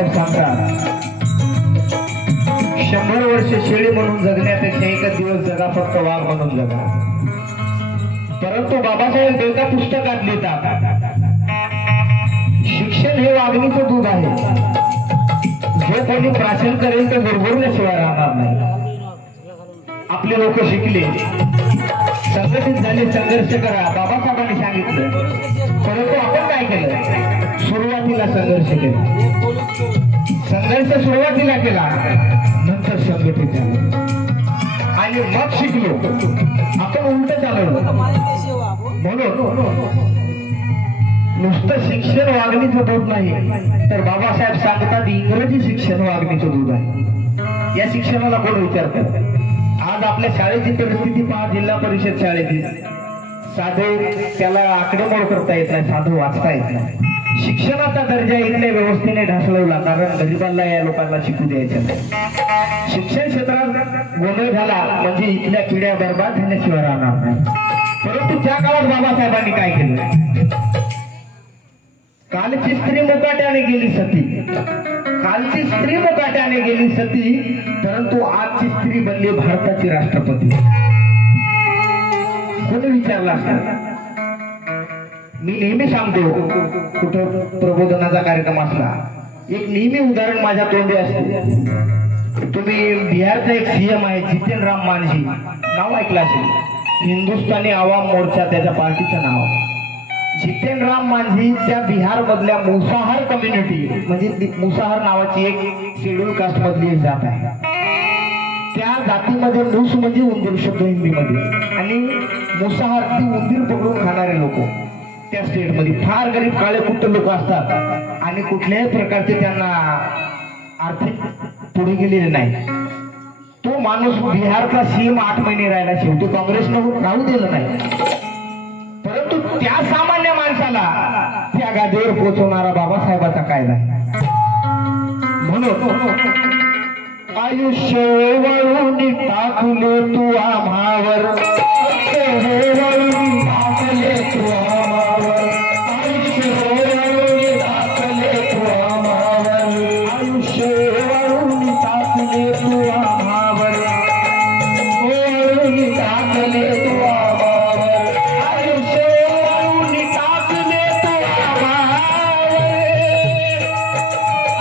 बाबासाहेब सांगतात 100 वर्ष शेळी म्हणून जगण्यापेक्षा एकच दिवस जगा फक्त वाघ म्हणून जगा. परंतु बाबासाहेब एका पुस्तकात लिहितात शिक्षण हे वाघिणीचं दूध आहे. जो कोणी प्राशन करेल ते भरभरल्याशिवाय राहणार नाही. आपले लोक शिकले, संघटित झाले, संघर्ष करा बाबासाहेबांनी सांगितलं. परंतु आपण काय केलं? सुरुवातीला संघर्ष केला. संघर्ष सुरुवातीला केला, नंतर संघटित झालो आणि मग शिकलो. आपण उलट चालवलं. म्हणून नुसतं शिक्षण वागणीचं दूध नाही, तर बाबासाहेब सांगतात इंग्रजी शिक्षण वागणीचं दूध आहे. या शिक्षणाला कोण विचारतात? आज आपल्या शाळेची परिस्थिती पहा. जिल्हा परिषद शाळेची साधे त्याला आकडेमोड करता येत नाही, साधं वाचता येत नाही. शिक्षणाचा दर्जा इथल्या व्यवस्थेने ढासळवला, कारण गरीबांना या लोकांना शिकू द्यायचं नाही. शिक्षण क्षेत्रात गोंधळ झाला म्हणजे इथल्या पिढ्या बर्बाद झाल्याशिवाय राहणार नाही. परंतु त्या काळात बाबासाहेबांनी काय केलं? कालची स्त्री मुकाट्याने गेली सती, कालची स्त्री मुकाट्याने गेली सती, परंतु आजची स्त्री बनली भारताची राष्ट्रपती. कोणी विचारला असता? मी नेहमी सांगतो, कुठं प्रबोधनाचा कार्यक्रम असला, एक नेहमी उदाहरण माझ्या तोंडी असते. तुम्ही बिहारचा एक सीएम आहे जितेन राम मांझी, नाव ऐकलं असेल. हिंदुस्थानी आवाम मोर्चा त्याच्या पार्टीचं नाव. जितेन राम मांझी त्या बिहार मधल्या मुसाहर कम्युनिटी, म्हणजे मुसाहर नावाची एक शेड्यूल कास्ट मधली जात आहे. त्या जातीमध्ये मूस म्हणजे उंदीर शब्द हिंदीमध्ये, आणि मुसाहर ती उंदीर पकडून खाणारे लोक त्या स्टेटमध्ये फार गरीब काळे कुट्ट लोक असतात आणि कुठल्याही प्रकारचे त्यांना आर्थिक पुढे गेलेले नाही. तो माणूस बिहारचा सीएम 8 महिने राहिला, शेवटी काँग्रेसनं राहू दिलं नाही. परंतु त्या सामान्य माणसाला त्या गादीवर पोहोचवणारा बाबासाहेबाचा कायदा आहे. म्हणून आयुष्य वळून टाकले तू आम्हावर, टाकले तू आम्हावर, आयुष्य वळून टाकले तू आम्हावर, आयुष्य वळून टाकले तू आम्हावर, वळून टाकले तू आम्हावर, आयुष्य वळून टाकले तू आम्हावर,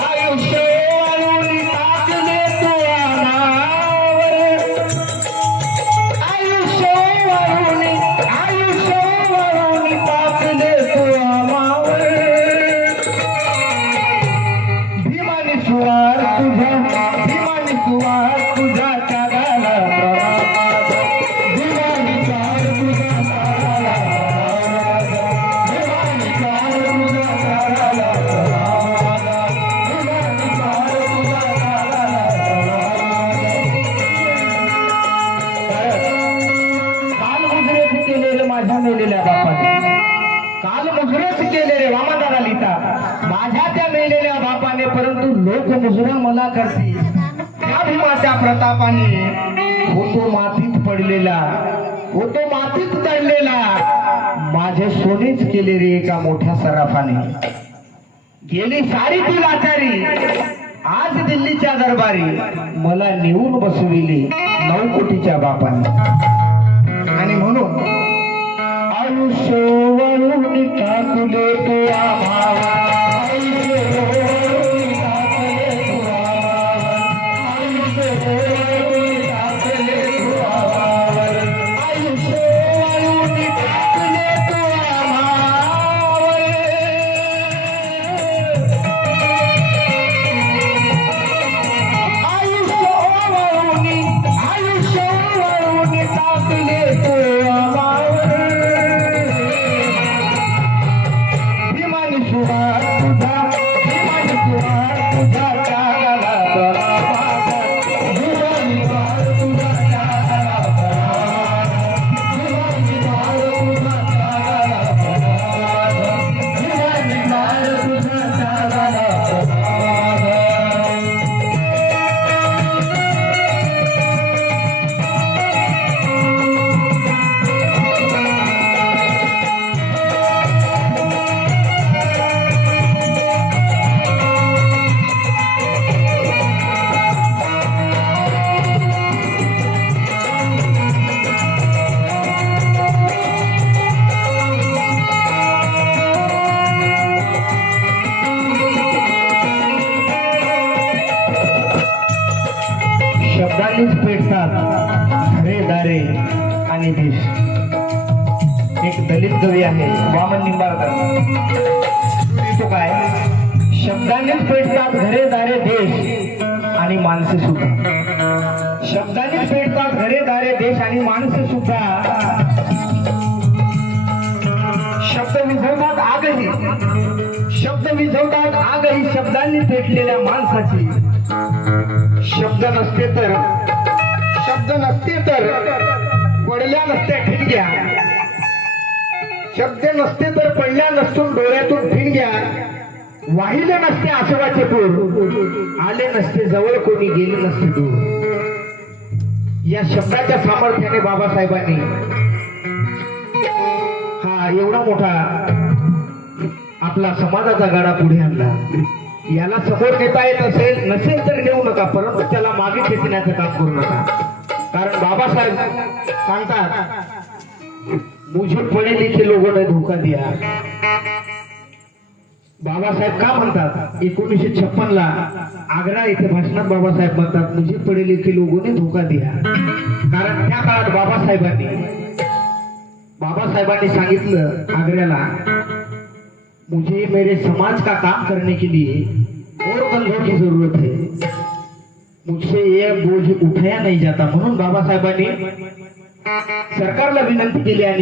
आयुष्य वळून टाकले तू आम्हावर, आयुष्य वळून, आयुष्य वळून टाकले तू आम्हावर. भीमानी सुवार तुझा, भीमानी सुवार तुझा चालाला प्रमाद, भीमानी चार तुझा चालाला प्रमाद, भीमानी चार तुझा चालाला प्रमाद, भीमानी चार तुझा चालाला प्रमाद. काल मुजरेच केलेले माझ्या मेलेल्या बापाने, काल मुजरेच केलेले वामनदादा लिहितात माझ्या त्या मेलेल्या बापाने, परंतु लोक मुजरा मला करतील. त्या भीमाच्या प्रतापाने होतो मातीत पडलेला, होतो मातीत दडलेला, माझे सोनेच केले रे एका मोठ्या सराफाने. गेली सारी ती लाचारी, आज दिल्लीच्या दरबारी मला नेऊन बसविले 9 कोटीच्या बापाने. आणि म्हणून आयुष्य वळून टाकले तू आम्हावर, आयुष्य वळून टाकले तू आम्हावर, आयुष्य वळून टाकले तू आम्हावर, आयुष्य वळून टाकले तू आम्हावर. आयुष्य वळून, आयुष्य वळून टाकले तू आम्हावर. भीमानी सुवार शब्दांनीच पेटतात घरे दारे आणि देश. एक दलित कवी आहे वामन निंबाळकर, तो काय शब्दांनीच पेटतात घरे दारे देश आणि माणसे सुद्धा. शब्दांनीच पेटतात घरे दारे देश आणि माणसे सुद्धा. शब्द विझवतात आगही, शब्द विझवतात आगही शब्दांनी पेटलेल्या माणसाची. शब्द नसते तर, शब्द नसते तर पडल्या नसत्या ठिणग्या. शब्द नसते तर पडल्या नसतून डोळ्यातून ठिणग्या. वाहिले नसते आसवाचे पूर, आले नसते जवळ कोणी गेले नसते दूर. या शब्दाच्या सामर्थ्याने बाबासाहेबांनी हा एवढा मोठा आपला समाजाचा गाडा पुढे आणला. याला समोर नेता येत असेल नसेल तर नेऊ नका, परंतु त्याला मागे खेचण्याचं काम करू नका. कारण बाबासाहेब सांगतात मुझे पढे लिखे लोगों ने धोखा दिया. बाबासाहेब का म्हणतात 1956 ला आग्रा येथे भाषणात बाबासाहेब म्हणतात मुझे पढे लिखे लोगों ने धोखा दिया. कारण त्या काळात बाबासाहेबांनी सांगितलं आग्र्याला, मुझे मेरे समाज का काम करने के लिए और बंधों की जरूरत है, मुझसे ये बोझ उठाया नहीं जाता. म्हणून बाबासाहेबांनी सरकारला विनंती केली आणि